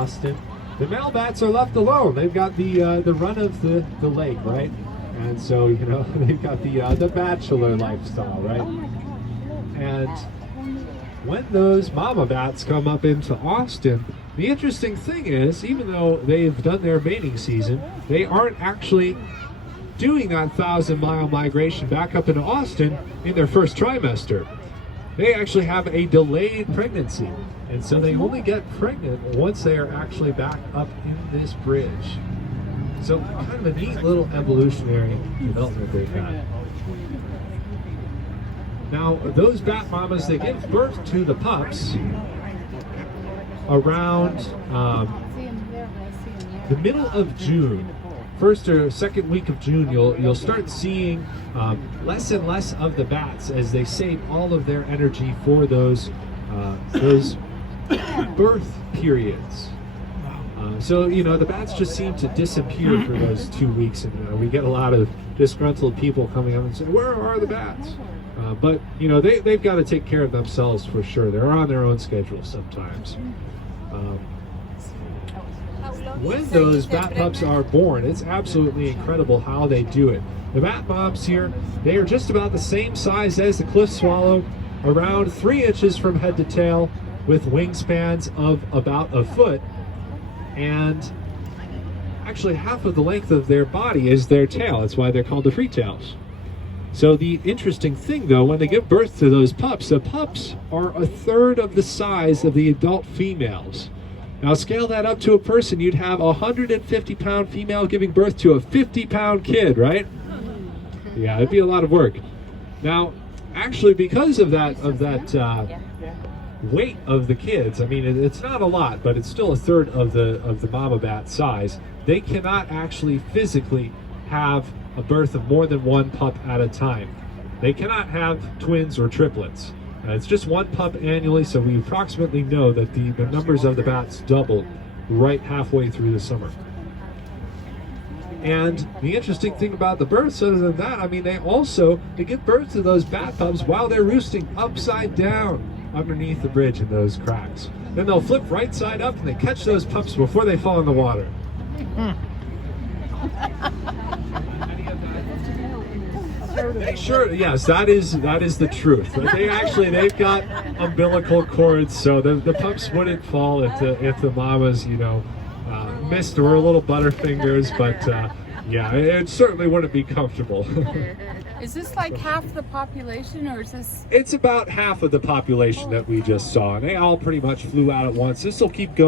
Austin. The male bats are left alone. They've got the run of the lake, right? And so, you know, they've got the bachelor lifestyle, right? And when those mama bats come up into Austin, the interesting thing is, even though they've done their mating season, they aren't actually doing that 1,000-mile migration back up into Austin in their first trimester. They actually have a delayed pregnancy, and so they only get pregnant once they are actually back up in this bridge. So kind of a neat little evolutionary development they've had. Now, those bat mamas, they give birth to the pups around the middle of June. First or second week of June, you'll start seeing less and less of the bats as they save all of their energy for those birth periods. So, you know, the bats just seem to disappear for those 2 weeks, and we get a lot of disgruntled people coming up and saying, "Where are the bats?" But, you know, they've got to take care of themselves for sure. They're on their own schedule sometimes. When those bat pups are born, it's absolutely incredible how they do it. The bat moms here, they are just about the same size as the cliff swallow, around 3 inches from head to tail, with wingspans of about a foot, and actually half of the length of their body is their tail. That's why they're called the freetails. So the interesting thing, though, when they give birth to those pups, the pups are a third of the size of the adult females. Now scale that up to a person, you'd have a 150-pound female giving birth to a 50-pound kid, right? Yeah, it'd be a lot of work. Now, actually, because of that weight of the kids, I mean, it's not a lot, but it's still a third of the mama bat size. They cannot actually physically have a birth of more than one pup at a time. They cannot have twins or triplets. It's just one pup annually, so we approximately know that the numbers of the bats double right halfway through the summer. And the interesting thing about the births, other than that, I mean, they give birth to those bat pups while they're roosting upside down underneath the bridge in those cracks. Then they'll flip right side up and they catch those pups before they fall in the water. They sure, yes, that is the truth. But they've got umbilical cords, so the pups wouldn't fall if the mamas, you know, missed or were little butterfingers. But yeah, it certainly wouldn't be comfortable. Is this like half the population, or is this? It's about half of the population that we just saw, and they all pretty much flew out at once. This will keep going.